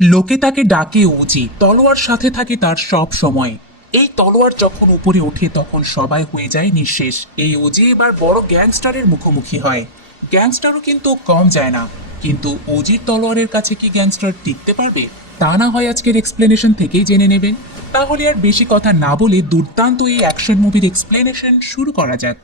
লোকে তাকে ডাকে ওজি। তলোয়ার সাথে থাকে তার সব সময়। এই তলোয়ার যখন উপরে ওঠে তখন সবাই হয়ে যায় নিঃশেষ। এই ওজি এবার বড় গ্যাংস্টারের মুখোমুখি হয়। গ্যাংস্টারও কিন্তু কম যায় না, কিন্তু ওজির তলোয়ারের কাছে কি গ্যাংস্টার টিকতে পারবে? তা না হয় আজকের এক্সপ্লেনেশন থেকেই জেনে নেবেন। তাহলে আর বেশি কথা না বলে দুর্দান্ত এই অ্যাকশন মুভির এক্সপ্লেনেশন শুরু করা যাক।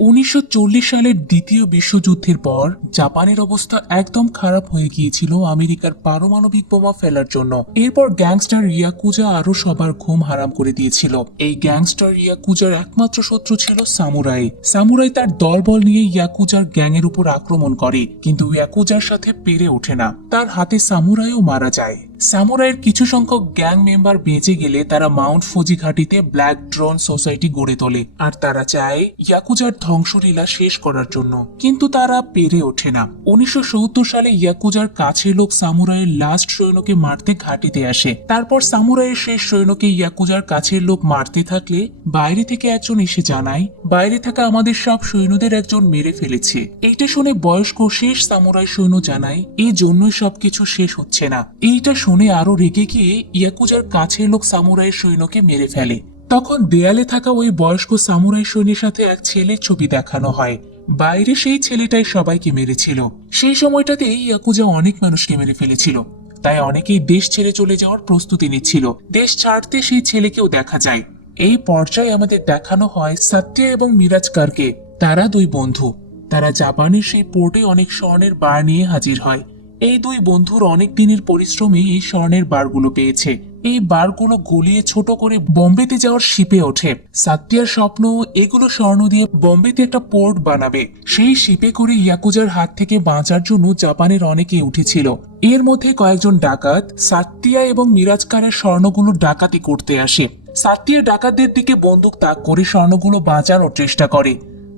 1940 সালের দ্বিতীয় বিশ্বযুদ্ধের পর জাপানের অবস্থা একদম খারাপ হয়ে গিয়েছিল আমেরিকার পারমাণবিক বোমা ফেলার জন্য। এরপর গ্যাংস্টার ইয়াকুজা আরো সবার ঘুম হারাম করে দিয়েছিল। এই গ্যাংস্টার ইয়াকুজার একমাত্র শত্রু ছিল সামুরাই। সামুরাই তার দলবল নিয়ে ইয়াকুজার গ্যাংয়ের উপর আক্রমণ করে, কিন্তু ইয়াকুজার সাথে পেরে ওঠে না। তার হাতে সামুরাইও মারা যায়। সামুরাইয়ের কিছু সংখ্যক গ্যাং মেম্বার বেঁচে গেলে তারা মাউন্ট ফুজি ঘাটিতে ব্ল্যাক ড্রোন সোসাইটি গড়ে তোলে, আর তারা চায় ইয়াকুজার ধ্বংসলীলা শেষ করার জন্য, কিন্তু তারা পেরে ওঠে না। 1970 সালে ইয়াকুজার কাছের লোক সামুরাইয়ের লাস্ট সৈন্যকে মারতে ঘাটিতে আসে। তারপর সামুরাইয়ের শেষ সৈন্যকে ইয়াকুজার কাছের লোক মারতে থাকলে বাইরে থেকে একজন এসে জানায়, বাইরে থাকা আমাদের সব সৈন্যদের একজন মেরে ফেলেছে। এইটা শুনে বয়স্ক শেষ সামুরাই সৈন্য জানায়, এই জন্যই সবকিছু শেষ হচ্ছে না। এইটা শুনে আরো রেগে গিয়ে ইয়াকুজার কাছের লোক সামুরাই সৈন্যকে মেরে ফেলে। তখন দেয়ালে থাকা ওই বয়স্ক সামুরাই সৈন্যের সাথে এক ছেলের ছবি দেখানো হয়। বাইরে সেই ছেলেটাই সবাইকে মেরেছিল। সেই সময়টাতেই ইয়াকুজা অনেক মানুষকে মেরে ফেলেছিল, তাই অনেকেই দেশ ছেড়ে চলে যাওয়ার প্রস্তুতি নিচ্ছিল। দেশ ছাড়তে সেই ছেলেকেও দেখা যায়। এই পর্যায়ে আমাদের দেখানো হয় সত্যা এবং মিরাজকারকে। তারা দুই বন্ধু। তারা জাপানের সেই পোর্টে অনেক স্বর্ণের বার নিয়ে হাজির হয়। এই দুই বন্ধুর অনেক দিনের পরিশ্রমে এই স্বর্ণের বারগুলো পেয়েছে। এই বারগুলো গলিয়ে ছোট করে বোম্বেতে যাওয়ার শিপে ওঠে। সাত্তিয়ার স্বপ্ন এগুলো স্বর্ণ দিয়ে বোম্বেতে একটা পোর্ট বানাবে। সেই শিপে করে ইয়াকুজার হাত থেকে বাঁচার জন্য জাপানের অনেকে উঠেছিল। এর মধ্যে কয়েকজন ডাকাত সাত্তিয়া এবং মিরাজকারের স্বর্ণগুলো ডাকাতি করতে আসে। সাত্তিয়া ডাকাতদের দিকে বন্দুক তাক করে স্বর্ণগুলো বাঁচানোর চেষ্টা করে।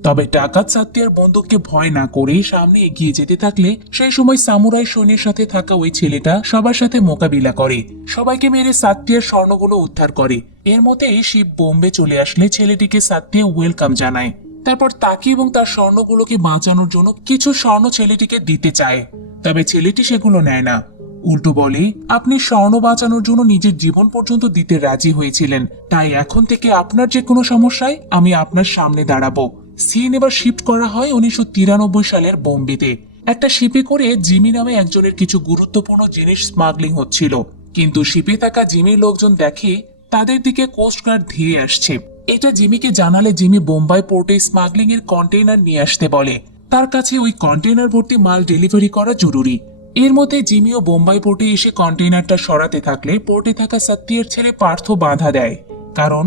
তবে ডাকাত সাত্তিয়ার বন্দুককে ভয় না করে সামনে এগিয়ে যেতে থাকলে সেই সময় সামুরাই সৈন্যের সাথে থাকা ওই ছেলেটা সবার সাথে মোকাবিলা করে, সবাইকে মেরে সাত্তিয়ার স্বর্ণগুলো উদ্ধার করে। এর মধ্যে শিপ বোম্বে চলে আসলে ছেলেটিকে সাত্তিয়া ওয়েলকাম জানায়। তারপর তাকে এবং তার স্বর্ণগুলোকে বাঁচানোর জন্য কিছু স্বর্ণ ছেলেটিকে দিতে চায়, তবে ছেলেটি সেগুলো নেয় না। উল্টো বলে, আপনি স্বর্ণ বাঁচানোর জন্য নিজের জীবন পর্যন্ত দিতে রাজি হয়েছিলেন, তাই এখন থেকে আপনার যে কোনো সমস্যায় আমি আপনার সামনে দাঁড়াবো। সিন এবার শিফট করা হয় 1993 সালের বোম্বেতে। একটা শিপে করে জিমি নামে একজনের কিছু গুরুত্বপূর্ণ জিনিস স্মাগলিং হচ্ছিল, কিন্তু শিপে থাকা জিমির লোকজন দেখে তাদের দিকে কোস্টগার্ড ধেয়ে আসছে। এটা জিমিকে জানালে জিমি বোম্বাই পোর্টে স্মাগলিং এর কন্টেইনার নিয়ে আসতে বলে। তার কাছে ওই কন্টেইনার ভর্তি মাল ডেলিভারি করা জরুরি। এর মধ্যে জিমিও বোম্বাই পোর্টে এসে কন্টেইনারটা সরাতে থাকলে পোর্টে থাকা সত্যিয়ার ছেলে পার্থ বাধা দেয়, কারণ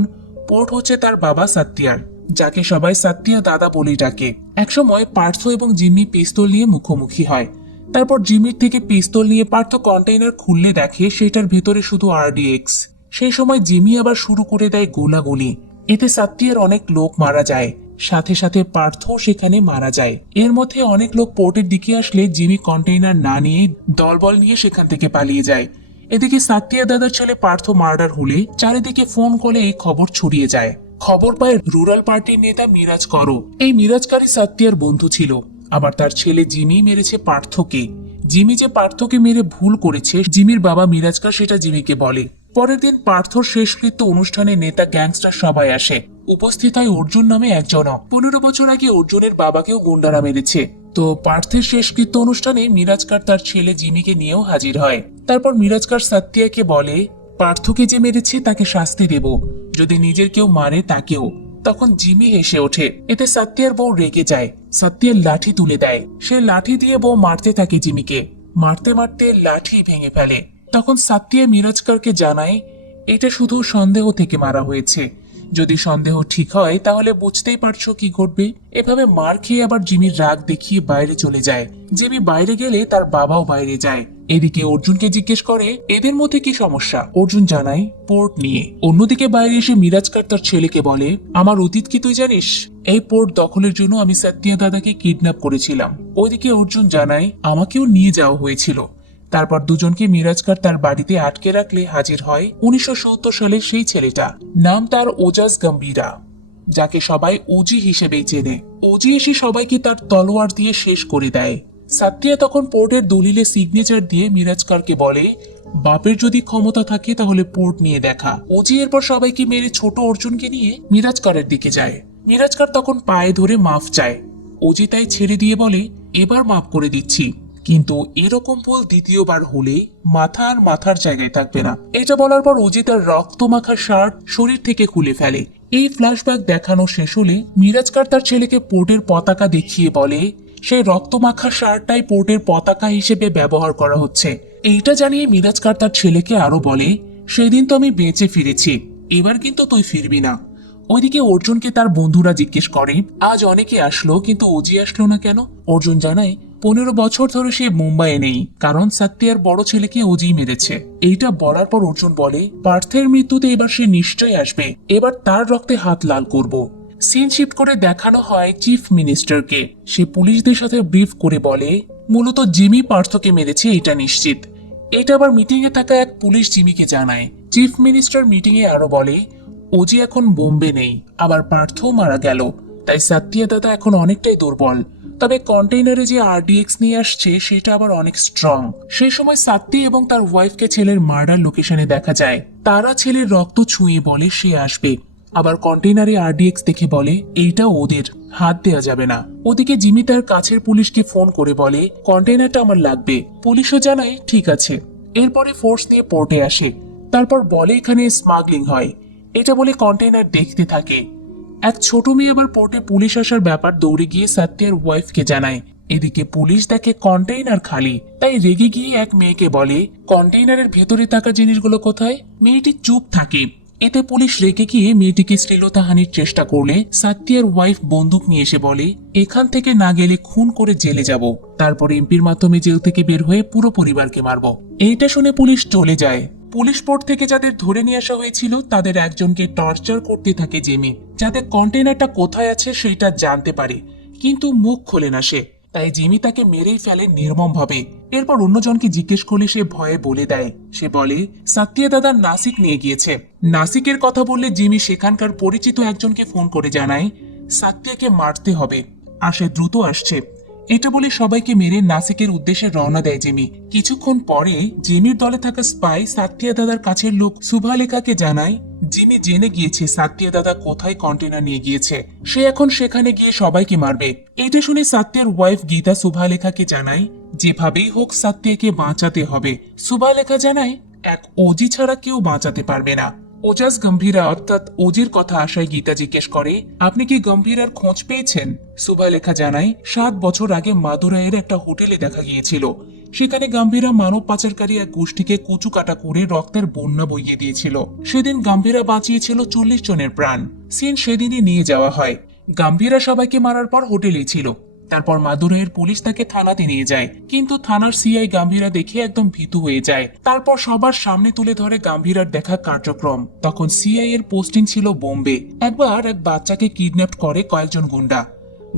পোর্ট হচ্ছে তার বাবা সত্যিয়ার, যাকে সবাই সত্যিয়া দাদা বলে ডাকে। একসময় পার্থ এবং জিমি পিস্তল নিয়ে মুখোমুখি হয়। তারপর জিমির থেকে পিস্তল নিয়ে পার্থ কন্টেইনার খুললে দেখে সেটার ভেতরে শুধু আরডিএক্স। সেই সময় জিমি আবার শুরু করে দেয় গোলাগুলি। এতে সত্যিয়ার অনেক লোক মারা যায়, সাথে সাথে পার্থও সেখানে মারা যায়। এর মধ্যে অনেক লোক পোর্টের দিকে আসলে জিমি কন্টেইনার না নিয়ে দলবল নিয়ে সেখান থেকে পালিয়ে যায়। এদিকে সত্যিয়া দাদার ছেলে পার্থ মার্ডার হলে চারিদিকে ফোন কলে এই খবর ছড়িয়ে যায়। খবর পায় রুরাল পার্টির নেতা মিরাজ করো। এই মিরাজকারী সত্যিয়ার বন্ধু ছিল, আবার তার ছেলে জিমি মেরেছে পার্থকে। জিমি যে পার্থকে মেরে ভুল করেছে জিমির বাবা মিরাজকার সেটা জিমিকে বলে। পরের দিন পার্থর শেষকৃত্য অনুষ্ঠানে নেতা গ্যাংস্টার সবাই আসে। উপস্থিত হয় অর্জুন নামে একজন। 15 বছর আগে অর্জুনের বাবাকেও গুন্ডারা মেরেছে। তো পার্থের শেষকৃত্য অনুষ্ঠানে মিরাজকার তার ছেলে জিমিকে নিয়েও হাজির হয়। তারপর মিরাজকার সত্যিয়াকে বলে, পার্থকে যে মেরেছে তাকে শাস্তি দেব, যদি নিজের কেউ মারে তাকেও। তখন জিমি হেসে ওঠে। এতে সত্যিয়ার বউ রেগে যায়, সত্যিয়ার লাঠি তুলে দেয়। সে লাঠি দিয়ে বউ মারতে থাকে জিমিকে। মারতে মারতে লাঠি ভেঙে ফেলে। তখন সত্যিয়া মিরাজকারকে জানায়, এটা শুধু সন্দেহ থেকে মারা হয়েছে, যদি সন্দেহ ঠিক হয় তাহলে বুঝতেই পারছো কি ঘটবে। এভাবে মার খেয়ে আবার জিমির রাগ দেখিয়ে বাইরে চলে যায়। জিমি বাইরে গেলে তার বাবাও বাইরে যায়। এদিকে অর্জুনকে জিজ্ঞেস করে এদের মধ্যে কি সমস্যা। অর্জুন জানায় পোর্ট নিয়ে। অন্যদিকে বাইরে এসে মিরাজকার তার ছেলেকে বলে, আমার অতীত কি তুই জানিস? এই পোর্ট দখলের জন্য আমি সত্যিয়া দাদাকে কিডন্যাপ করেছিলাম। ওইদিকে অর্জুন জানায় আমাকেও নিয়ে যাওয়া হয়েছিল। তারপর দুজনকে মিরাজকার তার বাড়িতে আটকে রাখলে হাজির হয় 1970 সালের সেই ছেলেটা। নাম তার ওজাস গম্ভীরা, যাকে সবাই ওজি হিসেবেই চেনে। ওজি এসে সবাইকে তার তলোয়ার দিয়ে শেষ করে দেয়। সত্যিয়া তখন পোর্টের দলিলে সিগনেচার দিয়ে মিরাজকারকে বলে, বাপের যদি ক্ষমতা থাকে তাহলে পোর্ট নিয়ে দেখা। ওজি এরপর সবাইকে মেরে ছোট অর্জুনকে নিয়ে মিরাজকারের দিকে যায়। মিরাজকার তখন পায়ে ধরে মাফ চায়। ওজি তাই ছেড়ে দিয়ে বলে, এবার মাফ করে দিচ্ছি, কিন্তু এরকম ভুল দ্বিতীয়বার হলে মাথা আর মাথার জায়গায় থাকবে না। এটা বলার পর ওজি তার রক্তমাখা শার্ট শরীর থেকে খুলে ফেলে। এই ফ্ল্যাশব্যাক দেখানো শেষ হলে মিরাজকার তার ছেলেকে পোর্টের পতাকা দেখিয়ে বলে সেই রক্তমাখা শার্টটাই পোর্টের পতাকা হিসেবে ব্যবহার করা হচ্ছে। এইটা জানিয়ে মিরাজকার তার ছেলেকে আরো বলে, সেদিন তো আমি বেঁচে ফিরেছি, এবার কিন্তু তুই ফিরবি না। ওইদিকে অর্জুনকে তার বন্ধুরা জিজ্ঞেস করে, আজ অনেকে আসলো কিন্তু ওজি আসলো না কেন? অর্জুন জানায় 15 বছর ধরে সে মুম্বাইয়ে নেই, কারণ সাত্তিয়ার বড় ছেলেকে ওজি মেরেছে। এইটা বলার পর অর্জুন বলে, পার্থের মৃত্যুতে এবার সে নিশ্চয়ই আসবে, এবার তার রক্তে হাত লাল করব। সিন শিফট করে দেখানো হয় চিফ মিনিস্টারকে। সে পুলিশদের সাথে ব্রিফ করে বলে, মূলত জিমি পার্থকে মেরেছে এটা নিশ্চিত। এটা আবার মিটিং এ থাকা এক পুলিশ জিমিকে জানায়। চিফ মিনিস্টার মিটিং এ আরো বলে, ওজি এখন বোম্বে নেই, আবার পার্থও মারা গেল, তাই সাত্তিয়া দাদা এখন অনেকটাই দুর্বল। তবে কন্টেইনারে যে আরডিএক্স নিয়ে আসছে সেটা আবার অনেক স্ট্রং। সেই সময় সাত্তি এবং তার ওয়াইফকে ছেলের মার্ডার লোকেশনে দেখা যায়। তারা ছেলের রক্ত ছুঁয়ে বলে সে আসবে, আবার কন্টেইনারে আরডিএক্স দেখে বলে এইটা ওদের, হাত দেওয়া যাবে না। ওদিকে জিমি তার কাছের পুলিশকে ফোন করে বলে, কন্টেইনারটা আমার লাগবে। পুলিশও জানায় ঠিক আছে। এরপরে ফোর্স নিয়ে পোর্টে আসে, তারপর বলে এখানে স্মাগলিং হয়। এটা বলে কন্টেইনার দেখতে থাকে। এক ছোট মেয়ে আবার পোর্টে পুলিশ আসার ব্যাপার দৌড়ে গিয়ে সাত্যার ওয়াইফকে জানায়। এদিকে পুলিশ দেখে কন্টেইনার খালি, তাই রেগে গিয়ে এক মেয়েকে বলে, কন্টেইনারের ভেতরে থাকা জিনিসগুলো কোথায়? মেয়েটি চুপ থাকে। এতে পুলিশ রেগে গিয়ে মেয়েটিকে শ্লীলতাহানির চেষ্টা করলে সাত্যার ওয়াইফ বন্দুক নিয়ে এসে বলে, এখান থেকে না গেলে খুন করে জেলে যাব, তারপর এমপির মাধ্যমে জেল থেকে বের হয়ে পুরো পরিবারকে মারব। এইটা শুনে পুলিশ চলে যায়। পুলিশ পোর্ট থেকে যাদের ধরে নিয়ে আসা হয়েছিল তাদের একজনকে টর্চার করতে থাকে জিমি, যাতে কন্টেইনারটা কোথায় আছে সেটা জানতে পারে, কিন্তু মুখ খোলে না সে। তাই জিমি তাকে মেরেই ফেলে নির্মম ভাবে। এরপর অন্যজনকে জিজ্ঞেস করলে সে ভয়ে বলে দেয়। সে বলে সাত্তিয়া দাদা নাসিক নিয়ে গিয়েছে। নাসিকের কথা বললে জিমি সেখানকার পরিচিত একজনকে ফোন করে জানায় সাত্তিয়াকে মারতে হবে, আর সে দ্রুত আসছে। এটা বলে সবাইকে মেরে নাসিকের উদ্দেশ্যে রওনা দেয় জিমি। কিছুক্ষণ পরে জিমির দলে থাকা স্পাই সাত্তিয়া দাদার কাছের লোক সুভালেখাকে জানায় জিমি জেনে গিয়েছে সাত্তিয়া দাদা কোথায় কন্টেনার নিয়ে গিয়েছে, সে এখন সেখানে গিয়ে সবাইকে মারবে। এটা শুনে সাত্যার ওয়াইফ গীতা সুভালেখাকে জানায় যেভাবেই হোক সাত্যাকে বাঁচাতে হবে। সুভালেখা জানায় এক ওজি ছাড়া কেউ বাঁচাতে পারবে না। ওজাস গম্ভীরা অর্থাৎ ওজির কথা আশায় গীতা জিজ্ঞেস করে, আপনি কি গম্ভীরার খোঁজ পেয়েছেন? সুভালেখা জানায় 7 বছর আগে মাদুরাইয়ের একটা হোটেলে দেখা গিয়েছিল। সেখানে গম্ভীরা মানব পাচারকারী এক গোষ্ঠীকে কুচু কাটা করে রক্তের বন্যা বইয়ে দিয়েছিল। সেদিন গম্ভীরা বাঁচিয়েছিল 40 জনের প্রাণ। সিন সেদিনই নিয়ে যাওয়া হয়। গম্ভীরা সবাইকে মারার পর হোটেলেই ছিল। তারপর মাদুরাইয়ের পুলিশ তাকে থানাতে নিয়ে যায়, কিন্তু থানার সিআই গম্ভীরা দেখে একদম ভীতু হয়ে যায়। তারপর সবার সামনে তুলে ধরে গম্ভীরার দেখা কার্যক্রম। তখন সিআই এর পোস্টিং ছিল বোম্বে। একবার এক বাচ্চাকে কিডন্যাপ করে কয়েকজন গুন্ডা।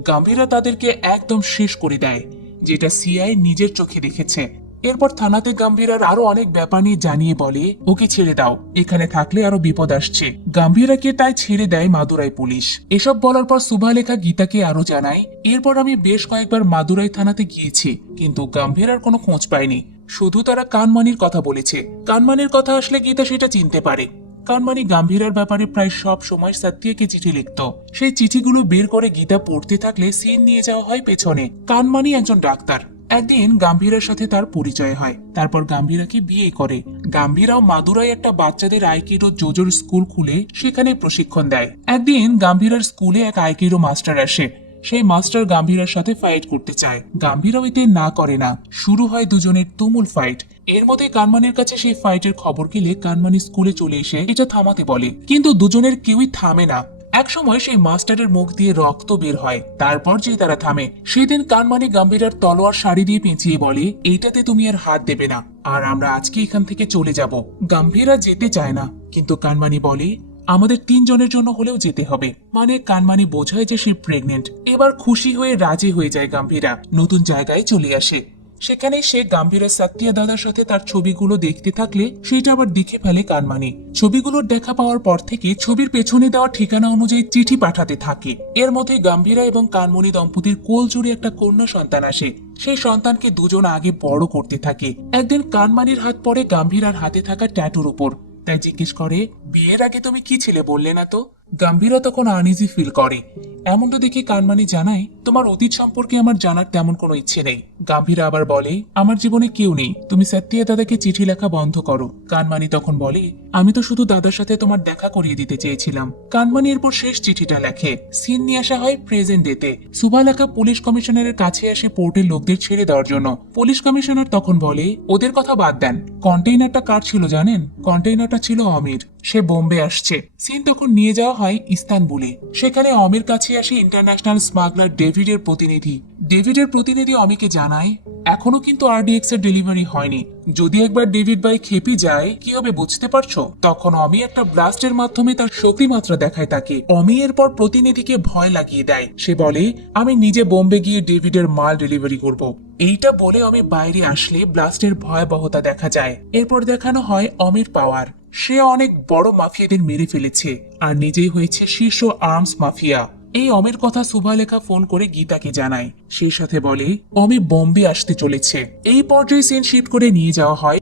গম্ভীরা তাদেরকে একদম শেষ করে দেয়, যেটা সিআই নিজের চোখে দেখেছে। এরপর থানাতে গম্ভীরার আরো অনেক ব্যাপার নিয়ে জানিয়ে বলে ওকে ছেড়ে দাও, এখানে থাকলে আরো বিপদ আসছে। গম্ভীরাকে তাই ছেড়ে দেয় মাদুরাই পুলিশ। এসব বলার পর সুভালেখা গীতাকে আরো জানায়, এরপর আমি বেশ কয়েকবার মাদুরাই থানাতে গিয়েছি, কিন্তু গম্ভীরার কোনো খোঁজ পাইনি। শুধু তারা কানমানির কথা বলেছে। কানমানির কথা আসলে গীতা সেটা চিনতে পারে। কানমানি গম্ভীরার ব্যাপারে প্রায় সব সময় সাত্যাকে চিঠি লিখত। সেই চিঠিগুলো বের করে গীতা পড়তে থাকলে সিন নিয়ে যাওয়া হয় পেছনে। কানমানি একজন ডাক্তার। একদিন গম্ভীরার সাথে তার পরিচয় হয়। তারপর গম্ভীরাকে বিয়ে করে। গম্ভীরাও মাদুরাই একটা বাচ্চাদের আইকিডো জোজোর স্কুল খুলে সেখানে প্রশিক্ষণ দেয়। একদিন গম্ভীরার স্কুলে এক আইকিডো মাস্টার আসে। সেই মাস্টার গম্ভীরার সাথে ফাইট করতে চায়। গম্ভীরাও এতে না করে না। শুরু হয় দুজনের তুমুল ফাইট। এর মধ্যে কানমানির কাছে সেই ফাইটের খবর গেলে কানমানি স্কুলে চলে এসে এটা থামাতে বলে, কিন্তু দুজনের কেউই থামে না। একসময় সেই মাস্টারের মুখ দিয়ে রক্ত বের হয়। তারপর যে তারা থামে। সেদিন কানমানি গম্ভীরার তলোয়ার শাড়ি দিয়ে পেঁচিয়ে বলে, এইটাতে তুমি আর হাত দেবে না, আর আমরা আজকে এখান থেকে চলে যাব। গম্ভীরা যেতে চায় না, কিন্তু কানমানি বলে আমাদের 3 জনের জন্য হলেও যেতে হবে। মানে কানমানি বোঝায় যে সে প্রেগনেন্ট। এবার খুশি হয়ে রাজি হয়ে যায় গম্ভীরা। নতুন জায়গায় চলে আসে। সেখানে সে গাম্ভীরা সাত্তিয়া দাদার সাথে তার ছবিগুলো দেখতে থাকলে সেটা আবার দেখে ফেলে কানমানি। ছবিগুলোর দেখা পাওয়ার পর থেকে ছবির পেছনে দেওয়া ঠিকানা অনুযায়ী চিঠি পাঠাতে থাকে। এর মধ্যে গাম্ভীরা এবং কানমণি দম্পতির কোল জুড়ে একটা কন্যা সন্তান আসে। সেই সন্তানকে দুজন আগে বড় করতে থাকে। একদিন কানমানির হাত পড়ে গাম্ভীরার হাতে থাকা ট্যাটুর উপর। তাই জিজ্ঞেস করে, বিয়ের আগে তুমি কি ছিলে বললে না তো? গাম্ভীরা তখন আনইজি ফিল করে। এমনটা দেখে কানমানি জানায়, তোমার অতীত সম্পর্কে আমার জানার তেমন কোনো ইচ্ছে নেই। গাম্ভীরা আবার বলে, আমার জীবনে কেউ নেই, তুমি সত্যিয়া দাদাকে চিঠি লেখা বন্ধ করো। কানমানি তখন বলে, আমি তো শুধু দাদার সাথে তোমার দেখা করিয়ে দিতে চেয়েছিলাম। কানমানি এরপর শেষ চিঠিটা লেখে। সিন নিয়ে আসা হয় প্রেজেন্ট ডেতে। সুভালেখা পুলিশ কমিশনারের কাছে আসে পোর্টের লোকদের ছেড়ে দেওয়ার জন্য। পুলিশ কমিশনার তখন বলে, ওদের কথা বাদ দেন, কন্টেইনারটা কার ছিল জানেন? কন্টেইনারটা ছিল অমির। সে বোম্বে আসছে। সিন তখন নিয়ে যাওয়া হয় ইস্তানবুলে। সেখানে অমির কাছে আসে ইন্টারন্যাশনাল স্মাগলার ডেভিডের প্রতিনিধি। ডেভিডের প্রতিনিধি অমিকে জানায়, এখনো কিন্তু আরডিএক্স এর ডেলিভারি হয়নি। যদি একবার ডেভিড ভাই খেপে যায় কি হবে বুঝতে পারছো? তখন অমি একটা ব্লাস্টের মাধ্যমে তার শক্তিমাত্রা দেখায় তাকে। অমি এরপর প্রতিনিধিকে ভয় লাগিয়ে দেয়। সে বলে, আমি নিজে বোম্বে গিয়ে ডেভিডের মাল ডেলিভারি করব। এইটা বলে অমি বাইরে আসলে ব্লাস্টের ভয়াবহতা দেখা যায়। এরপর দেখানো হয় অমির পাওয়ার। সে অনেক বড় মাফিয়াদের মেরে ফেলেছে আর নিজেই হয়েছে শীর্ষ আর্মস মাফিয়া। এই অমির কথা সুভালেখা ফোন করে গীতাকে জানায়। সেই সাথে বলে, অমি বোম্বে আসতে চলেছে। এই পর্যায়ে সিন শিফট করে নিয়ে যাওয়া হয়।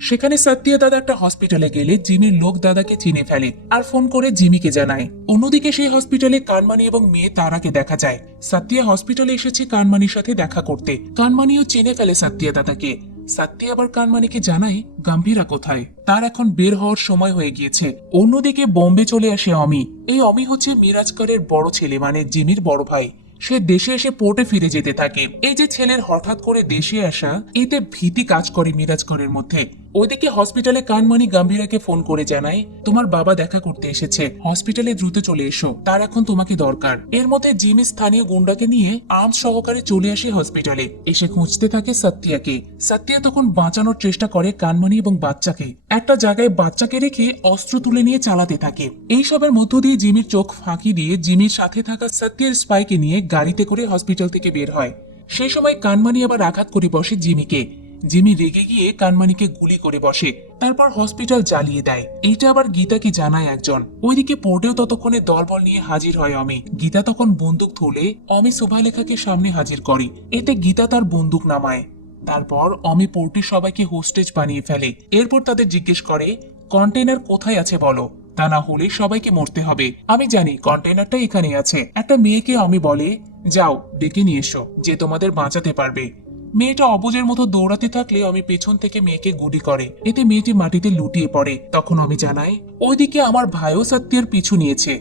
সেখানে সত্যিয়া দাদা একটা হসপিটালে গেলে জিমির লোক দাদাকে চিনে ফেলে আর ফোন করে জিমিকে জানায়। অন্যদিকে সেই হসপিটালে কানমানি এবং মেয়ে তারাকে দেখা যায়। সত্যিয়া হসপিটালে এসেছে কানমানির সাথে দেখা করতে। কানমানিও চিনে ফেলে সত্যিয়া দাদাকে। সত্যিয়া আবার কানমানিকে জানায় গাম্ভীরা কোথায়, তার এখন বের হওয়ার সময় হয়ে গিয়েছে। অন্যদিকে বোম্বে চলে আসে অমি। এই অমি হচ্ছে মিরাজকারের বড় ছেলে, মানে জিমির বড় ভাই। সে দেশে এসে পোর্টে ফিরে যেতে থাকে। এই যে ছেলের হঠাৎ করে দেশে আসা, এতে ভীতি কাজ করে মিরাজকরের মধ্যে। ওইদিকে হসপিটালে কানমানি গাম্ভীরাকে ফোন করে জানায়, তোমার বাবা দেখা করতে এসেছে, হসপিটালে দ্রুত চলে এসো, তার এখন তোমাকে দরকার। এর মধ্যে জিমি স্থানীয় গুন্ডাকে নিয়ে আর্মস সহকারে চলে আসে হসপিটালে। এসে খুঁজতে থাকে সত্যিয়াকে। সত্যিয়া তখন বাঁচানোর চেষ্টা করে কানমানি এবং বাচ্চাকে। একটা জায়গায় বাচ্চাকে রেখে অস্ত্র তুলে নিয়ে চালাতে থাকে। এইসবের মধ্য দিয়ে জিমির চোখ ফাঁকি দিয়ে জিমির সাথে থাকা সত্যিয়ার স্পাইকে নিয়ে গাড়িতে করে হসপিটাল থেকে বের হয়। সেই সময় কানমানি আবার আঘাত করে বসে জিমিকে। জিমি রেগে গিয়ে কানমানিকে গুলি করে বসে, তারপর হসপিটাল জ্বালিয়ে দেয়। এইটা আবার গীতাকে জানায় একজন। ওইদিকে পোর্টেও ততক্ষণে দলবল নিয়ে হাজির হয় অমি। গীতা তখন বন্দুক তুলে অমি সুভালেখাকে সামনে হাজির করে। এতে গীতা তার বন্দুক নামায়। তারপর অমি পোর্টের সবাইকে হোস্টেজ বানিয়ে ফেলে। এরপর তাদের জিজ্ঞেস করে, কন্টেইনার কোথায় আছে বলো, তা না হলে সবাইকে মরতে হবে। আমি জানি কন্টেইনারটা এখানে আছে। একটা মেয়েকে অমি বলে, যাও ডেকে নিয়ে এসো, যে তোমাদের বাঁচাতে পারবে। মেয়েটা অবুজের মতো দৌড়াতে থাকলে আমি পেছন থেকে মেয়েকে গুলি করে। এতে মেয়েটি মাটিতে লুটিয়ে পড়ে। তখন আমি জানাই, ওইদিকে আমার ভাইও সত্যের পিছু নিয়েছে,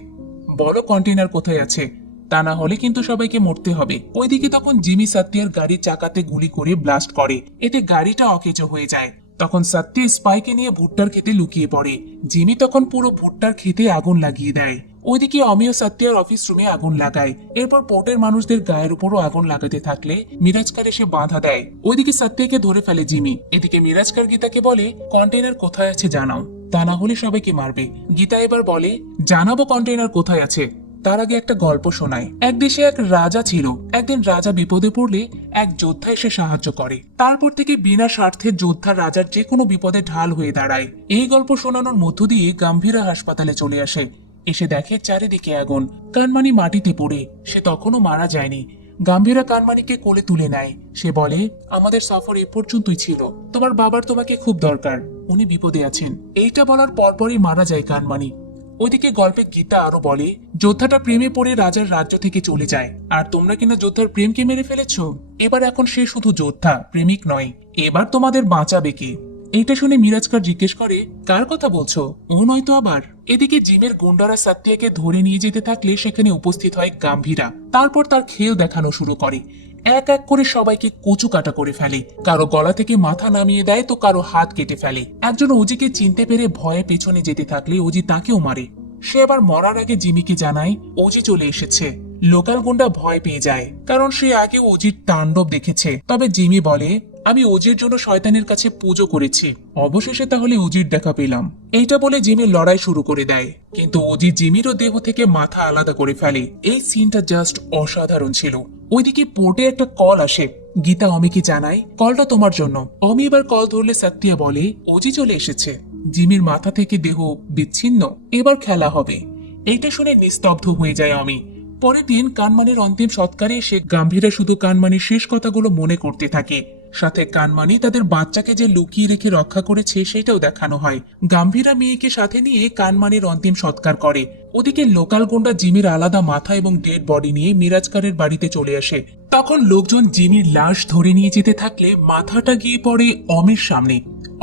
বলো কন্টেইনার কোথায় আছে, তা না হলে কিন্তু সবাইকে মরতে হবে। ওইদিকে তখন জিমি সত্যের গাড়ির চাকাতে গুলি করে ব্লাস্ট করে। এতে গাড়িটা অকেজো হয়ে যায়। তখন সত্যি স্পাইকে নিয়ে ভুট্টার খেতে লুকিয়ে পড়ে। জিমি তখন পুরো ভুট্টার খেতে আগুন লাগিয়ে দেয়। ওইদিকে অমিও সত্যিয়ার অফিস রুমে আগুন লাগায়। এরপর পোর্টের মানুষদের গায়ের উপরও আগুন লাগাতে থাকলে মিরাজকার এসে বাধা দেয়। ওইদিকে সত্যিয়াকে ধরে ফেলে জিমি। এদিকে মিরাজকার গীতাকে বলে, কন্টেইনার কোথায় আছে জানাও, তা না হলে সবাইকে মারবে। গীতা এবার বলে, জানাবো কন্টেইনার কোথায় আছে। তার আগে একটা গল্প শোনায়। এক দেশে এক রাজা ছিল। একদিন রাজা বিপদে পড়লে এক যোদ্ধা এসে সাহায্য করে। তারপর থেকে বিনা স্বার্থে যোদ্ধা রাজার যে কোনো বিপদে ঢাল হয়ে দাঁড়ায়। এই গল্প শোনানোর মধ্য দিয়ে গাম্ভীরা হাসপাতালে চলে আসে। এসে দেখে চারিদিকে আগুন। কানমানি মাটিতে পড়ে, সে তখনও মারা যায়নি। গাম্ভীরা কানমানিকে কোলে তুলে নেয়। সে বলে, আমাদের সফর এ পর্যন্তই ছিল, তোমার বাবার তোমাকে খুব দরকার, উনি বিপদে আছেন। এইটা বলার পরপরই মারা যায় কানমানি। ওইদিকে গল্পে গীতা আরো বলে, যোদ্ধাটা প্রেমে পড়ে রাজার রাজ্য থেকে চলে যায়, আর তোমরা কিনা যোদ্ধার প্রেমকে মেরে ফেলেছো। এবার এখন সে শুধু যোদ্ধা, প্রেমিক নয়। এবার তোমাদের বাঁচাবে কে? এইটা শুনে মিরাজকার জিজ্ঞেস করে, কার কথা বলছো? ও নয়তো আবার। এদিকে জিমের গুন্ডারা সত্যিয়াকে ধরে নিয়ে যেতে থাকলে সেখানে উপস্থিত হয় গাম্ভীরা। তারপর তার খেল দেখানো শুরু করে। এক এক করে সবাইকে কচু কাটা করে ফেলে। কারো গলা থেকে মাথা নামিয়ে দেয় তো কারো হাত কেটে ফেলে। একজন ওজিকে চিনতে পেরে ভয়ে পেছনে যেতে থাকলে ওজি তাকেও মারে। সে আবার মরার আগে জিমিকে জানায়, ওজি চলে এসেছে। লোকাল গুন্ডা ভয় পেয়ে যায়, কারণ সে আগে ওজির তাণ্ডব দেখেছে। তবে জিমি বলে, আমি ওজির জন্য শয়তানের কাছে পুজো করেছি, অবশেষে তাহলে ওজির দেখা পেলাম। এইটা বলে জিমি লড়াই শুরু করে দেয়, কিন্তু ওজি জিমিরও দেহ থেকে মাথা আলাদা করে ফেলে। এই সিনটা জাস্ট অসাধারণ ছিল। ওইদিকে পোর্টে একটা কল আসে। গীতা অমিকে জানায় কলটা তোমার জন্য। অমি এবার কল ধরলে সত্যিয়া বলে ওজি চলে এসেছে, জিমির মাথা থেকে দেহ বিচ্ছিন্ন, এবার খেলা হবে। এইটা শুনে নিস্তব্ধ হয়ে যায় অমি। পরের দিন কানমানির অন্তিম সৎকারে এসে গাম্ভীরা শুধু কানমানির শেষ কথাগুলো মনে করতে থাকে, সাথে কানমানি তাদের বাচ্চাকে যে লুকিয়ে রেখে রক্ষা করেছে সেটাও দেখানো হয়। গাম্ভীরা মেয়েকে সাথে নিয়ে কানমানির অন্তিম সৎকার করে। ওদিকে লোকাল গুন্ডা জিমির আলাদা মাথা এবং ডেড বডি নিয়ে মিরাজকারের বাড়িতে চলে আসে। তখন লোকজন জিমির লাশ ধরে নিয়ে যেতে থাকলে মাথাটা গিয়ে পড়ে অমির সামনে।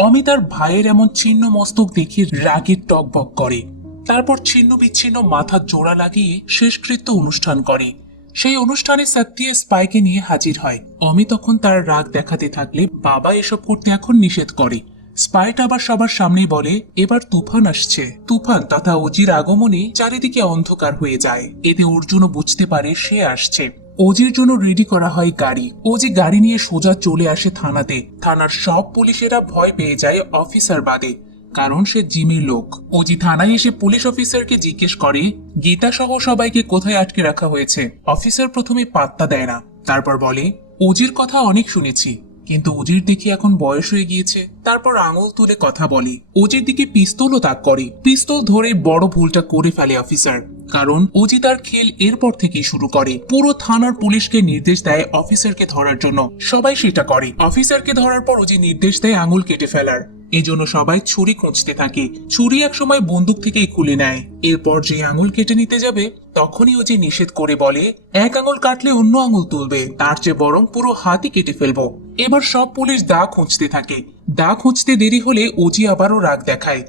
অমি তার ভাইয়ের এমন ছিন্ন মস্তক দেখে রাগে টকবক করে। তারপর ছিন্ন বিচ্ছিন্ন মাথা জোড়া লাগিয়ে শেষকৃত্য অনুষ্ঠান করে। সেই অনুষ্ঠানে সত্যিয়া স্পাইকে নিয়ে হাজির হয়। অমি তখন তার রাগ দেখাতে থাকলে বাবা এসব করতে এখন নিষেধ করে। স্পাইট আবার সবার সামনেই বলে এবার তুফান আসছে। তুফান তথা ওজির আগমনে চারিদিকে অন্ধকার হয়ে যায়। এতে অর্জুনও বুঝতে পারে সে আসছে। ওজির জন্য রেডি করা হয় গাড়ি। ওজি গাড়ি নিয়ে সোজা চলে আসে থানাতে। থানার সব পুলিশেরা ভয় পেয়ে যায় অফিসার বাদে, কারণ সে জিমির লোক। ওজি থানায় এসে পুলিশ অফিসারকে জিজ্ঞেস করে গীতা সহ সবাইকে কোথায় আটকে রাখা হয়েছে। অফিসার প্রথমে পাত্তা দেয় না, তারপর বলে ওজির কথা অনেক শুনেছি, কিন্তু ওজির দেখি এখন বয়স হয়ে গিয়েছে। তারপর আঙুল তুলে কথা বলে। ওজির দিকে পিস্তলও তাক করে। পিস্তল ধরে বড় ভুলটা করে ফেলে অফিসার, কারণ ওজি তার খেল এরপর থেকেই শুরু করে। পুরো থানার পুলিশকে নির্দেশ দেয় অফিসারকে ধরার জন্য। সবাই সেটা করে। অফিসারকে ধরার পর ওজি নির্দেশ দেয় আঙুল কেটে ফেলার। এজন্য সবাই ছুরি খুঁজতে থাকে। ছুরি একসময় বন্দুক থেকেই খুলে নেয়। এরপর যে আঙুল কেটে নিতে যাবে তখনই ওজি নিষেধ করে বলে এক আঙুল কাটলে অন্য আঙুল তুলবে, তার চেয়ে বরং পুরো হাতই কেটে ফেলবো। এবার সব পুলিশ দা খুঁজতে থাকে। দা খুঁজতে দেরি হলে ওজি আবারও রাগ দেখায়।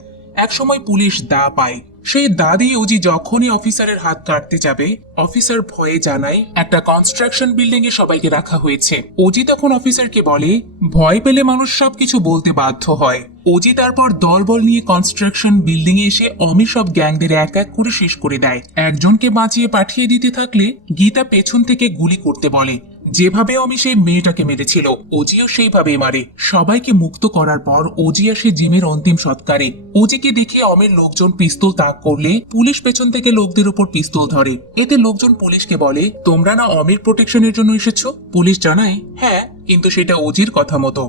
একসময় পুলিশ দা পায়। সেই দা দিয়ে ওজি যখনই অফিসারের হাত কাটতে যাবে অফিসার ভয়ে জানায় একটা কনস্ট্রাকশন বিল্ডিং এ সবাইকে রাখা হয়েছে। ওজি তখন অফিসারকে বলে ভয় পেলে মানুষ সবকিছু বলতে বাধ্য হয়। ওজি তারপর দলবল নিয়ে কনস্ট্রাকশন বিল্ডিং এ এসে অমি সব গ্যাংদের এক এক করে শেষ করে দেয়। একজনকে বাঁচিয়ে পাঠিয়ে দিতে থাকলে গীতা পেছন থেকে গুলি করতে বলে। যেভাবে অমি সেই মেয়েটাকে মেরেছিল ওজিও সেইভাবেই মারে। সবাইকে মুক্ত করার পর ওজি আসে জিমের অন্তিম সৎকারে। ওজিকে দেখে অমির লোকজন পিস্তল তাক করলে পুলিশ পেছন থেকে লোকদের উপর পিস্তল ধরে। এতে লোকজন পুলিশকে বলে তোমরা না অমির প্রোটেকশনের জন্য এসেছো? পুলিশ জানায় হ্যাঁ, কিন্তু সেটা ওজির কথা মতো।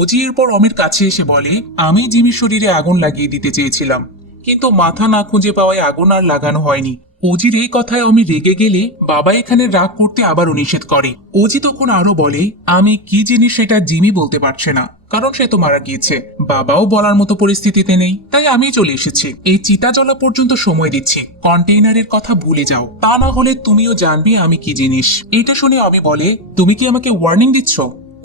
ওজি এরপর অমির কাছে এসে বলে আমি জিমির শরীরে আগুন লাগিয়ে দিতে চেয়েছিলাম, কিন্তু মাথা না খুঁজে পাওয়ায় আগুন আর লাগানো হয়নি। ওজির এই কথায় আমি রেগে গেলে বাবা এখানে রাগ করতে আবারও নিষেধ করে। ওজি তখন আরো বলে আমি কি জিনিস সেটা জিমি বলতে পারছে না, কারণ সে তো মারা গিয়েছে। বাবাও বলার মতো পরিস্থিতিতে নেই, তাই আমি চলে এসেছি। এই চিতা জ্বলা পর্যন্ত সময় দিচ্ছি। কন্টেইনারের কথা ভুলে যাও, তা না হলে তুমিও জানবি আমি কি জিনিস। এটা শুনে আমি বলে তুমি কি আমাকে ওয়ার্নিং দিচ্ছ?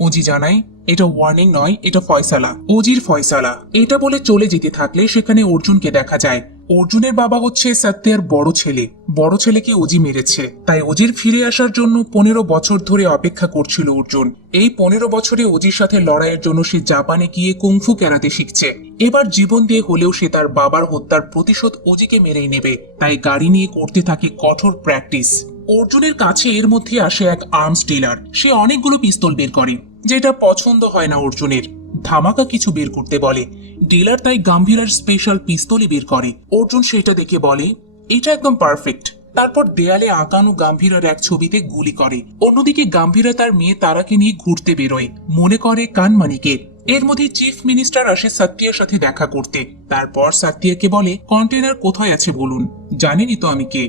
ওজি জানায় এটা ওয়ার্নিং নয়, এটা ফয়সালা, ওজির ফয়সালা। এটা বলে চলে যেতে থাকলে সেখানে অর্জুনকে দেখা যায়। অর্জুনের বাবা হচ্ছে সত্যের বড় ছেলে। বড় ছেলেকে ওজি মেরেছে, তাই ওজির ফিরে আসার জন্য 15 বছর ধরে অপেক্ষা করছিল অর্জুন। এই 15 বছরে ওজির সাথে লড়াইয়ের জন্য সে জাপানে গিয়ে কুংফু ক্যারাতে শিখছে। এবার জীবন দিয়ে হলেও সে তার বাবার হত্যার প্রতিশোধ ওজিকে মেরেই নেবে, তাই গাড়ি নিয়ে করতে থাকে কঠোর প্র্যাকটিস। অর্জুনের কাছে এর মধ্যে আসে এক আর্মস ডিলার। সে অনেকগুলো পিস্তল বের করে, যেটা পছন্দ হয় না অর্জুনের। ধামাকা কিছু বের করতে বলে। ডিলার তাই গাম্ভীরার স্পেশাল পিস্তলই বের করে। অর্জুন সেটা দেখে বলে এটা একদম পারফেক্ট। তারপর দেয়ালে আঁকানো গাম্ভীরার এক ছবিতে গুলি করে। অন্যদিকে গাম্ভীরা তার মেয়ে তারাকে নিয়ে ঘুরতে বেরোয়, মনে করে কানমানিকে। এর মধ্যে চিফ মিনিস্টার আসে সত্যিয়ার সাথে দেখা করতে। তারপর সত্যিয়াকে বলে কন্টেনার কোথায় আছে বলুন, জানেনই তো আমি কে।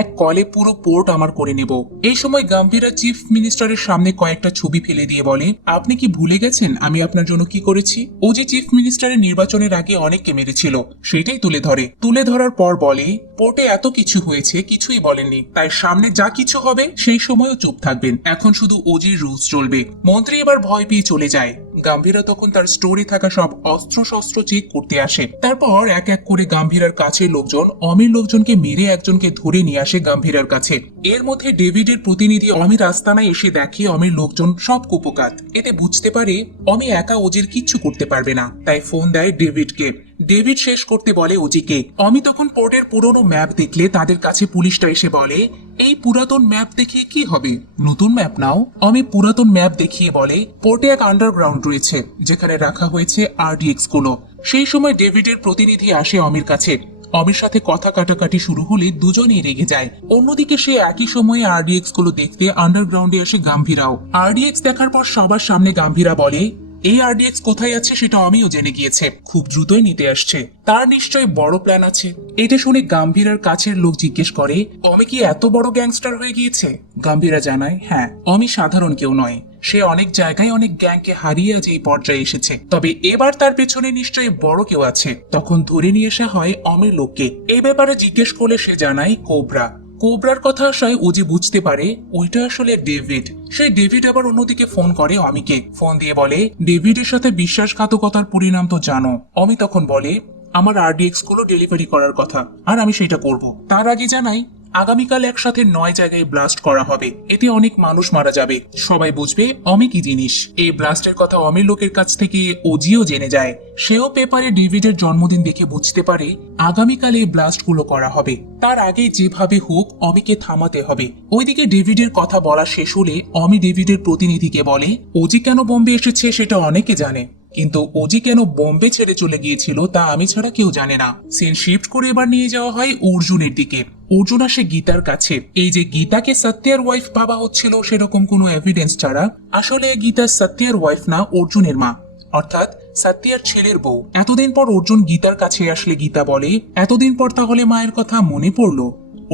এক কলে পুরো পোর্ট আমার করে নেব। এই সময় গাম্ভীরা চিফ মিনিস্টারের সামনে কয়েকটা ছবি ফেলে দিয়ে বলে আপনি কি ভুলে গেছেন আমি আপনার জন্য কি করেছি? ও যে চিফ মিনিস্টারের নির্বাচনের আগে অনেককে মেরেছিল সেটাই তুলে ধরে। তুলে ধরার পর বলে পোর্টে এত কিছু হয়েছে কিছুই বলেননি, তাই সামনে যা কিছু হবে সেই সময়ও চুপ থাকবেন। এখন শুধু ওজির রুলস চলবে। মন্ত্রী এবার ভয় পেয়ে চলে যায়। গাম্ভীরা তখন তার স্টোরে থাকা সব অস্ত্র শস্ত্র চেক করতে আসে। তারপর এক এক করে গাম্ভীরার কাছে লোকজন অমির লোকজনকে মেরে একজনকে ধরে নিয়ে আসে গাম্ভীরার কাছে। এর মধ্যে ডেভিডের প্রতিনিধি অমির আস্তানায় এসে দেখে অমির লোকজন সব কুপকাত। এতে বুঝতে পারে অমি একা ওজির কিচ্ছু করতে পারবে না, তাই ফোন দেয় ডেভিডকে। ডেভিড শেষ করতে বলে ওজিকে। অমি তখন পোর্টের পুরনো ম্যাপ দেখলে তাদের কাছে পুলিশটা এসে বলে এই পুরাতন ম্যাপ দেখিয়ে কি হবে, নতুন ম্যাপ নাও। অমি পুরাতন ম্যাপ দেখিয়ে বলে পোর্টে এক আন্ডারগ্রাউন্ড রয়েছে যেখানে রাখা হয়েছে আরডিএক্স গুলো। সেই সময় ডেভিডের প্রতিনিধি আসে অমির কাছে। অমির সাথে কথা কাটাকাটি শুরু হলে দুজনেই রেগে যায়। অন্যদিকে সে একই সময়ে আরডিএক্স গুলো দেখতে আন্ডারগ্রাউন্ডে আসে গাম্ভীরাও। আরডিএক্স দেখার পর সবার সামনে গাম্ভীরা বলে, এই আরডিএক্স কোথায় আছে সেটা আমিও জেনে গিয়েছে, খুব দ্রুতই নিতে আসছে, তার নিশ্চয়ই বড় প্ল্যান আছে। এটা শুনে গাম্ভীরার কাছের লোক জিজ্ঞেস করে, অমি কি এত বড় গ্যাংস্টার হয়ে গিয়েছে? গাম্ভীরা জানায়, হ্যাঁ, অমি সাধারণ কেউ নয়, সে অনেক জায়গায় অনেক গ্যাংকে হারিয়ে আজ এই পর্যায়ে এসেছে, তবে এবার তার পেছনে নিশ্চয়ই বড় কেউ আছে। তখন ধরে নিয়ে আসা হয় অমির লোককে। এই ব্যাপারে জিজ্ঞেস করলে সে জানায় কোবরা। কোবরার কথা আসায় ওজি বুঝতে পারে ওইটা আসলে ডেভিড। সেই ডেভিড আবার অন্যদিকে ফোন করে অমিকে, ফোন দিয়ে বলে, ডেভিডের সাথে বিশ্বাসঘাতকতার পরিণাম তো জানো। অমি তখন বলে, আমার আরডিএক্স গুলো ডেলিভারি করার কথা, আর আমি সেটা করব। তার আগে জানাই, আগামীকাল একসাথে 9 জায়গায় ব্লাস্ট করা হবে, এতে অনেক মানুষ মারা যাবে, সবাই বুঝবে অমি কি জিনিস। এই ব্লাস্টের কথা অমির লোকের কাছ থেকে ওজিও জেনে যায়। সেও পেপারে ডেভিডের জন্মদিন দেখে বুঝতে পারে আগামীকাল এই ব্লাস্ট গুলো করা হবে। তার আগে যেভাবে হোক অমিকে থামাতে হবে। ওইদিকে ডেভিডের কথা বলা শেষ হলে অমি ডেভিডের প্রতিনিধিকে বলে, ওজি কেন বোম্বে এসেছে সেটা অনেকে জানে, কিন্তু ওজি কেন বোম্বে ছেড়ে চলে গিয়েছিল তা আমি ছাড়া কেউ জানে না। সিন শিফট করে এবার নিয়ে যাওয়া হয় অর্জুনের দিকে। অর্জুন আসে গীতার কাছে। এই যে গীতাকে সত্যের ওয়াইফ ভাবা হচ্ছিল সেরকম কোনো এভিডেন্স ছাড়া, আসলে গীতা সত্যের ওয়াইফ না, অর্জুনের মা, অর্থাৎ সত্যের ছেলের বউ। এতদিন পর অর্জুন গীতার কাছে আসলে গীতা বলে, এতদিন পর তাহলে মায়ের কথা মনে পড়লো?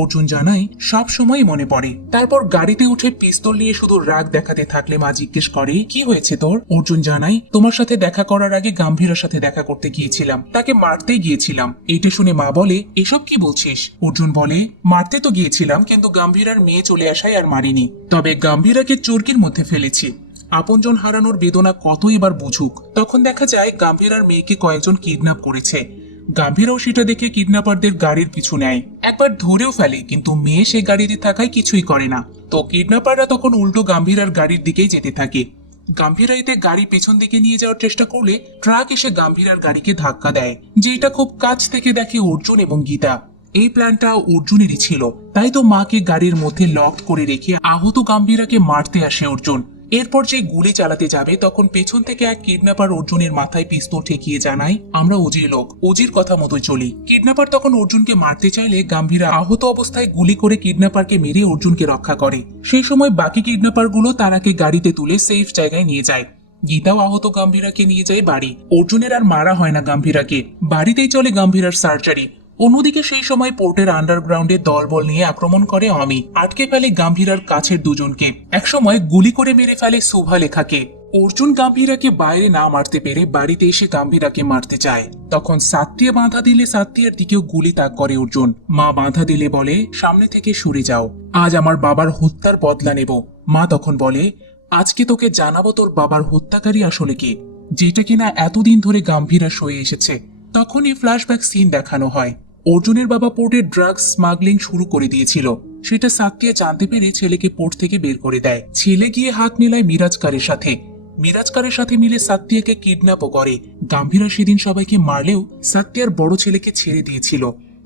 অর্জুন জানাই, সব সময় মনে পড়ে। তারপর গাড়িতে উঠে পিস্তল নিয়ে শুধু রাগ দেখাতে থাকলে মা জিজ্ঞেস করে, কি হয়েছে তোর? অর্জুন জানাই, তোমার সাথে দেখা করার আগে গাম্ভীরার সাথে দেখা করতে গিয়েছিলাম, তাকে মারতে গিয়েছিলাম। এটা শুনে মা বলে, এসব কি বলছিস? অর্জুন বলে, মারতে তো গিয়েছিলাম, কিন্তু গাম্ভীরার মেয়ে চলে আসায় আর মারিনি, তবে গাম্ভীরাকে চরকির মধ্যে ফেলেছি। আপনজন হারানোর বেদনা কত এবার বুঝুক। তখন দেখা যায় গাম্ভীরার মেয়েকে কয়েকজন কিডন্যাপ করেছে। গাম্ভীরাও সেটা দেখে কিডন্যাপারদের গাড়ির পিছু নেয়, একবার ধরেও ফেলে, কিন্তু মেয়ে সে গাড়িতে থাকায় কিছুই করে না। তো কিডন্যাপাররা তখন উল্টো গাম্ভীরার গাড়ির দিকেই যেতে থাকে। গাম্ভীরা এতে গাড়ি পেছন দিকে নিয়ে যাওয়ার চেষ্টা করলে ট্রাক এসে গাম্ভীরার গাড়িকে ধাক্কা দেয়, যেটা খুব কাছ থেকে দেখে অর্জুন এবং গীতা। এই প্ল্যানটা অর্জুনেরই ছিল, তাই তো মাকে গাড়ির মধ্যে লক করে রেখে আহত গাম্ভীরাকে মারতে আসে অর্জুন। এরপর যে গুলি চালাতে যাবে তখন পেছন থেকে এক কিডন্যাপার অর্জুনের মাথায় পিস্তল ঠেকিয়ে জানায়, আমরা ওজির লোক, ওজির কথা মতোই চলি। কিডন্যাপার তখন অর্জুনকে মারতে চাইলে গাম্ভীরা আহত অবস্থায় গুলি করে কিডন্যাপারকে মেরে অর্জুনকে রক্ষা করে। সেই সময় বাকি কিডন্যাপার গুলো তারাকে গাড়িতে তুলে সেফ জায়গায় নিয়ে যায়। গীতাও আহত গাম্ভীরাকে নিয়ে যায় বাড়ি। অর্জুনের আর মারা হয় না গাম্ভীরাকে, বাড়িতেই চলে গাম্ভীরার সার্জারি। অন্যদিকে সেই সময় পোর্টের আন্ডারগ্রাউন্ডে দলবল নিয়ে আক্রমণ করে অমি, আটকে ফেলে গাম্ভীরার কাছের দুজনকে। একসময় গুলি করে মেরে ফেলে শুভালেখাকে। অর্জুন গাম্ভীরাকে বাইরে না মারতে পেরে বাড়িতে এসে গাম্ভীরাকে মারতে চায়। তখন সাত্তিয়া বাধা দিলে সাত্তিয়ার দিকেও গুলি তাক করে অর্জুন। মা বাধা দিলে বলে, সামনে থেকে সরে যাও, আজ আমার বাবার হত্যার বদলা নেব। মা তখন বলে, আজকে তোকে জানাবো তোর বাবার হত্যাকারী আসলে কে, যেটা কিনা এতদিন ধরে গাম্ভীরা সয়ে এসেছে। তখনই ফ্ল্যাশব্যাক সিন দেখানো হয়। অর্জুনের বাবা পোর্টে ড্রাগস স্মাগলিং শুরু করে দিয়েছিল, সেটা সাত্তিয়া জানতে পেরে ছেলেকে পোর্ট থেকে বের করে দেয়। ছেলে গিয়ে হাত মেলায় মিরাজকারের সাথে। মিরাজকারের সাথে মিলে সাত্তিয়াকে কিডন্যাপও করে। গাম্ভীরা সেদিন সবাইকে মারলেও সাত্তিয়ার বড় ছেলেকে ছেড়ে দিয়েছিল।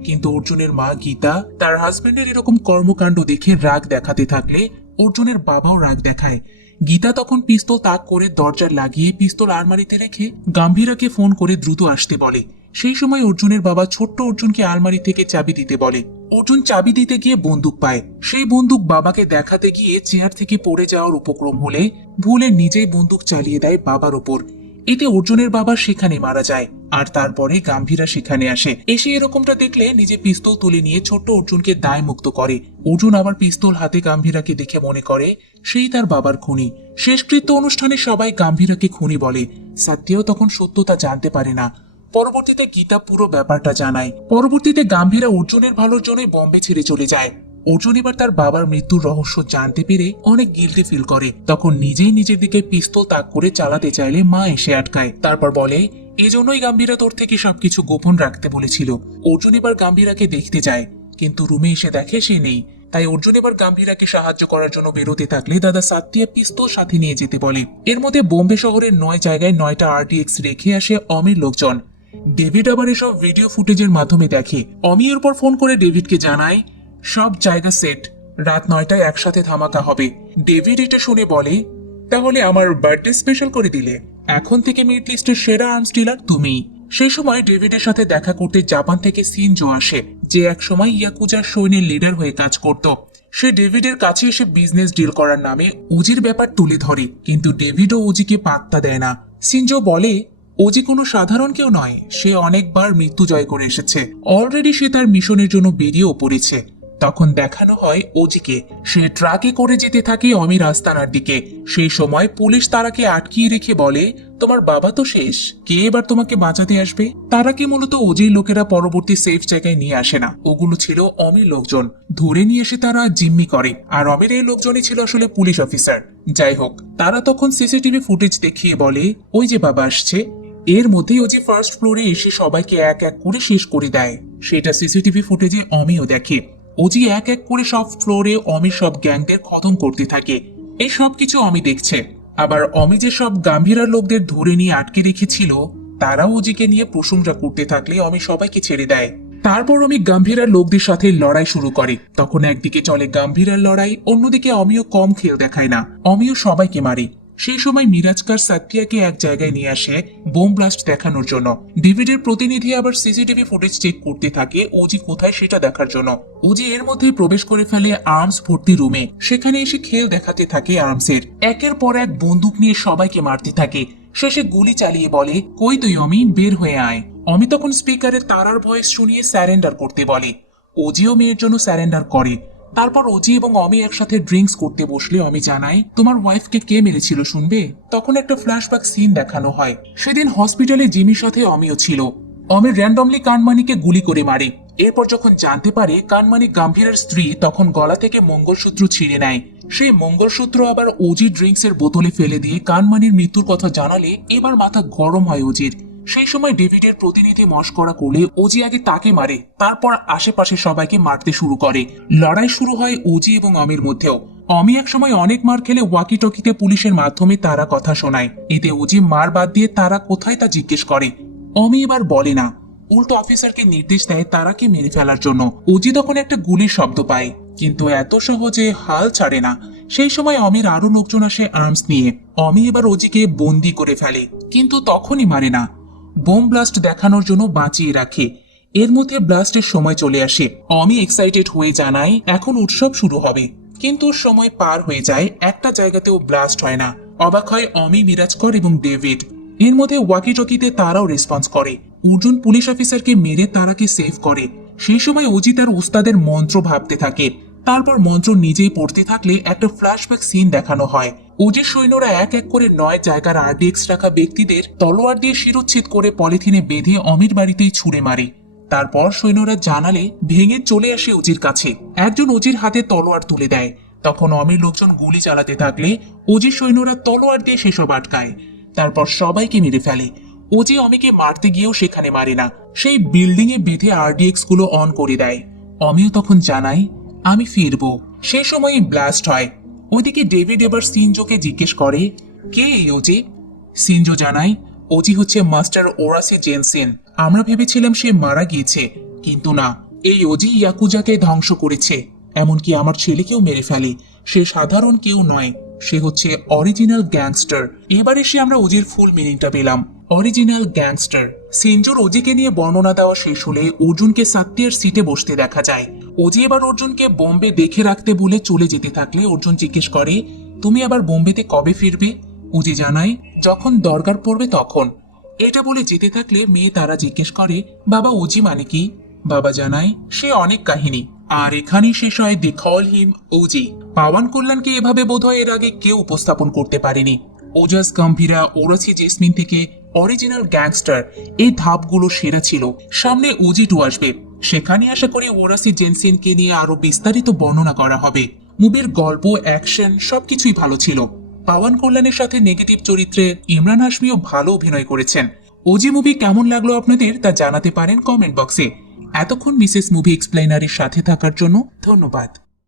কিন্তু অর্জুনের মা গীতা তার হাজবেন্ডের এরকম কর্মকাণ্ড দেখে রাগ দেখাতে থাকলে অর্জুনের বাবাও রাগ দেখায়। গীতা তখন পিস্তল তাক করে দরজা লাগিয়ে পিস্তল আলমারিতে রেখে গাম্ভীরাকে ফোন করে দ্রুত আসতে বলে। সেই সময় অর্জুনের বাবা ছোট্ট অর্জুনকে আলমারি থেকে চাবি দিতে বলে। অর্জুন চাবি দিতে গিয়ে বন্দুক পায়। সেই বন্দুক বাবাকে দেখাতে গিয়ে চেয়ার থেকে পড়ে যাওয়ার উপক্রম হলে ভুলে নিজেই বন্দুক চালিয়ে দেয় বাবার ওপর। এতে অর্জুনের বাবা সেখানে মারা যায়। আর তারপরে গাম্ভীরা সেখানে আসে। এসে এরকমটা দেখলে নিজে পিস্তল তুলে নিয়ে ছোট্ট অর্জুনকে দায় মুক্ত করে। অর্জুন আবার পিস্তল হাতে গাম্ভীরাকে দেখে মনে করে সেই তার বাবার খুনি। শেষকৃত্য অনুষ্ঠানে সবাই গাম্ভীরাকে খুনি বলে। সত্যিও তখন সত্যতা জানতে পারে না। পরবর্তীতে গীতা পুরো ব্যাপারটা জানায়। পরবর্তীতে গাম্ভীরা অর্জুনের ভালোর জন্যই বম্বে ছেড়ে চলে যায়। অর্জুন এবার তার বাবার মৃত্যুর রহস্য জানতে পেরে অনেক গিল্টি ফিল করে। তখন নিজেই নিজের দিকে পিস্তল তাক করে চালাতে চাইলে মা এসে আটকায়। তারপর বলে, এজন্যই গাম্ভীরা তোর থেকে সবকিছু গোপন রাখতে বলেছিল। অর্জুন এবার গাম্ভীরাকে দেখতে যায়, কিন্তু রুমে এসে দেখে সে নেই। তাই অর্জুন এবার গাম্ভীরাকে সাহায্য করার জন্য বেরোতে থাকলে দাদা সাত্তিয়া পিস্তল সাথে নিয়ে যেতে বলে। এর মধ্যে বোম্বে শহরের 9 জায়গায় 9টা আরটিএক্স রেখে আসে অমির লোকজন। ডেভিড আবার এসব ভিডিও ফুটেজের মাধ্যমে দেখে। অমি এর পর ফোন করে ডেভিডকে জানায় সব জায়গা সেট, রাত 9টায় একসাথে ধামাকা হবে। ডেভিড এটা শুনে বলে, তাহলে আমার বার্থডে স্পেশাল করে দিলে। এখন থেকে মিড লিস্টের সেরা আর্মস ডিলার তুমি। সেই সময় ডেভিডের সাথে দেখা করতে জাপান থেকে সিনজো আসে, যে একসময় ইয়াকুজার সৈন্যের লিডার হয়ে কাজ করত। সে ডেভিডের কাছে এসে বিজনেস ডিল করার নামে ওজির ব্যাপার তুলে ধরে, কিন্তু ডেভিডও ওজিকে পাত্তা দেয় না। সিনজো বলে ওজি কোনো সাধারণ কেউ নয়, সে অনেকবার মৃত্যু জয় করে এসেছে, অলরেডি সে তার মিশনের জন্য বেরিয়েও পড়েছে। তখন দেখানো হয় ওজিকে, সে ট্রাকে করে যেতে থাকে অমির আস্তানার দিকে। সেই সময় পুলিশ তারাকে আটকিয়ে রেখে বলে, তোমার বাবা তো শেষ, কে এবার তোমাকে বাঁচাতে আসবে? তারাকে মূলত ওজির লোকেরা পরবর্তী সেফ জায়গায় নিয়ে আসে না, ওগুলো ছিল অমির লোকজন। ধরে নিয়ে এসে তারা জিম্মি করে, আর অমির এই লোকজনই ছিল আসলে পুলিশ অফিসার। যাই হোক, তারা তখন সিসিটিভি ফুটেজ দেখিয়ে বলে, ওই যে বাবা আসছে। এর মধ্যেই ওজি ফার্স্ট ফ্লোরে এসে সবাইকে এক এক করে শেষ করে দেয়। সেটা সিসিটিভি ফুটেজে অমিও দেখে। ওজি এক এক করে সব ফ্লোরে অমির সব গ্যাংদের খতম করতে থাকে। এই সব কিছু অমি দেখছে। আবার অমি যে সব গাম্ভীরার লোকদের ধরে নিয়ে আটকে রেখেছিল, তারাও ওজিকে নিয়ে প্রশংসা করতে থাকলে অমি সবাইকে ছেড়ে দেয়। তারপর অমি গাম্ভীরার লোকদের সাথে লড়াই শুরু করে। তখন একদিকে চলে গাম্ভীরার লড়াই, অন্যদিকে অমিও কম খেল দেখায় না, অমিও সবাইকে মারে। সেই সময় মিরাজকার সাত্তিয়াকে এক জায়গায় নিয়ে আসে বোম ব্লাস্ট দেখানোর জন্য। ডিভিডির প্রতিনিধি আবার সিসিটিভি ফুটেজ চেক করতে থাকে ওজি কোথায় সেটা দেখার জন্য। ওজি এর মধ্যেই প্রবেশ করে ফেলে আর্মস ভর্তি রুমে। সেখানে এসে খেল দেখাতে থাকে আর্মসের। একের পর এক বন্দুক নিয়ে সবাইকে মারতে থাকে। শেষে গুলি চালিয়ে বলে, কই তুই অমি, বের হয়ে আয়। অমি তখন স্পিকারে তারার ভয়েস শুনিয়ে স্যারেন্ডার করতে বলে। ওজিও মেয়ের জন্য স্যারেন্ডার করে। তারপর ওজি এবং অমি একসাথে ড্রিঙ্কস করতে বসলে অমি জানায়, তোমার ওয়াইফকে কে মেরেছিল শুনবে? তখন একটা ফ্ল্যাশব্যাক সিন দেখানো হয়। সেদিন হসপিটালে জিমির সাথে অমিও ছিল। অমি র্যান্ডমলি কানমানিকে গুলি করে মারে। এরপর যখন জানতে পারে কানমানি গাম্ভীরের স্ত্রী, তখন গলা থেকে মঙ্গলসূত্র ছিঁড়ে নেয়। সেই মঙ্গলসূত্র আবার ওজি ড্রিঙ্কস এর বোতলে ফেলে দিয়ে কানমানির মৃত্যুর কথা জানালে এবার মাথা গরম হয় ওজির। সেই সময় ডেভিডের প্রতিনিধি মশকরা করলে ওজি আগে তাকে মারে, তারপর আশেপাশে সবাইকে মারতে শুরু করে। লড়াই শুরু হয় ওজি এবং অমির মধ্যেও। অমি এক সময় অনেক মার খেলে ওয়াকি টকিতে পুলিশের মাধ্যমে তারা কথা শোনায়। এতে ওজি মার বাদ দিয়ে তারা কোথায় তা জিজ্ঞেস করে। অমি এবার বলে না, উল্টো অফিসারকে নির্দেশ দেয় তারাকে মেরে ফেলার জন্য। ওজি তখন একটা গুলির শব্দ পায়, কিন্তু এত সহজে হাল ছাড়ে না। সেই সময় অমির আরো লোকজন আসে আর্মস নিয়ে। অমি এবার ওজিকে বন্দি করে ফেলে, কিন্তু তখনই মারে না, বোম ব্লাস্ট দেখানোর জন্য বাঁচিয়ে রাখে। এর মধ্যে ব্লাস্টের সময় চলে আসে। অমি এক্সাইটেড হয়ে জানায় এখন উৎসব শুরু হবে, কিন্তু সময় পার হয়ে যায়, একটা জায়গাতেও ব্লাস্ট হয় না। অবাক হয় অমি, মিরাজকর এবং ডেভিড। এর মধ্যে ওয়াকি টকিতে তারাও রেসপন্স করে। অর্জুন পুলিশ অফিসারকে মেরে তারাকে সেভ করে। সেই সময় ওজি তার উস্তাদের মন্ত্র ভাবতে থাকে। তারপর মন্ত্র নিজেই পড়তে থাকলে একটা ফ্ল্যাশব্যাক সিন দেখানো হয়। ওজির সৈন্যরা এক এক করে 9 জায়গার আরডিএক্স রাখা ব্যক্তিদের তলোয়ার দিয়ে শিরোচ্ছেদ করে পলিথিনে বেঁধে অমির বাড়িতেই ছুঁড়ে মারে। তারপর সৈন্যরা জানালে ভেঙে চলে আসে ওজির কাছে। একজন ওজির হাতে তলোয়ার তুলে দেয়। তখন অমির লোকজন গুলি চালাতে থাকলে ওজির সৈন্যরা তলোয়ার দিয়ে সেসব আটকায়। তারপর সবাইকে মেরে ফেলে। ওজি অমিকে মারতে গিয়েও সেখানে মারে না, সেই বিল্ডিং এ বেঁধে আরডিএক্স গুলো অন করে দেয়। অমিও তখন জানায় আমি ফিরবো। সেই সময় ব্লাস্ট হয়। ওইদিকে ডেভিড এবার সিনজোকে জিজ্ঞেস করে, কে এই ওজি? সিনজো জানায়, ওজি হচ্ছে মাস্টার ওরাসি জেনসেন। আমরা ভেবেছিলাম সে মারা গিয়েছে, কিন্তু না, এই ওজি ইয়াকুজাকে ধ্বংস করেছে, এমনকি আমার ছেলেকেও মেরে ফেলে। সে সাধারণ কেউ নয়, সে হচ্ছে অরিজিনাল গ্যাংস্টার। এবার এসে আমরা ওজির ফুল মিনিংটা পেলাম, অরিজিনাল গ্যাংস্টার। সিনজোর ওজিকে নিয়ে বর্ণনা দেওয়া শেষ হলে অর্জুনকে সাত্তিয়ার সিটে বসতে দেখা যায়। ওজি এবার অর্জুনকে বোম্বে দেখে রাখতে বলে চলে যেতে থাকলে অর্জুন জিজ্ঞেস করে, তুমি আবার বোম্বেতে কবে ফিরবে? ওজি জানায়, যখন দরকার পড়বে তখন। এটা বলে যেতে থাকলে মেয়ে তারা জিজ্ঞেস করে, বাবা ওজি মানে কি? বাবা জানায়, সে অনেক কাহিনী, আর এখানেই শেষ হয় দি কল হিম ওজি। পাওয়ান কল্যাণকে এভাবে বোধহয় এর আগে কেউ উপস্থাপন করতে পারেনি। ওজাস গম্ভীরা, ওরাসি জেসমিন থেকে অরিজিনাল গ্যাংস্টার, এই ধাপগুলো সেরা ছিল। সামনে ওজি 2 আসবে, সেখানে আশা করি ওরাসি জেনসেনকে নিয়ে আরো বিস্তারিত বর্ণনা করা হবে। মুভির গল্প, অ্যাকশন সবকিছুই ভালো ছিল। পাওয়ান কল্যাণের সাথে নেগেটিভ চরিত্রে ইমরান হাশমিও ভালো অভিনয় করেছেন। ওজি মুভি কেমন লাগলো আপনাদের তা জানাতে পারেন কমেন্ট বক্সে। এতক্ষণ মিসেস মুভি এক্সপ্লেইনারের সাথে থাকার জন্য ধন্যবাদ।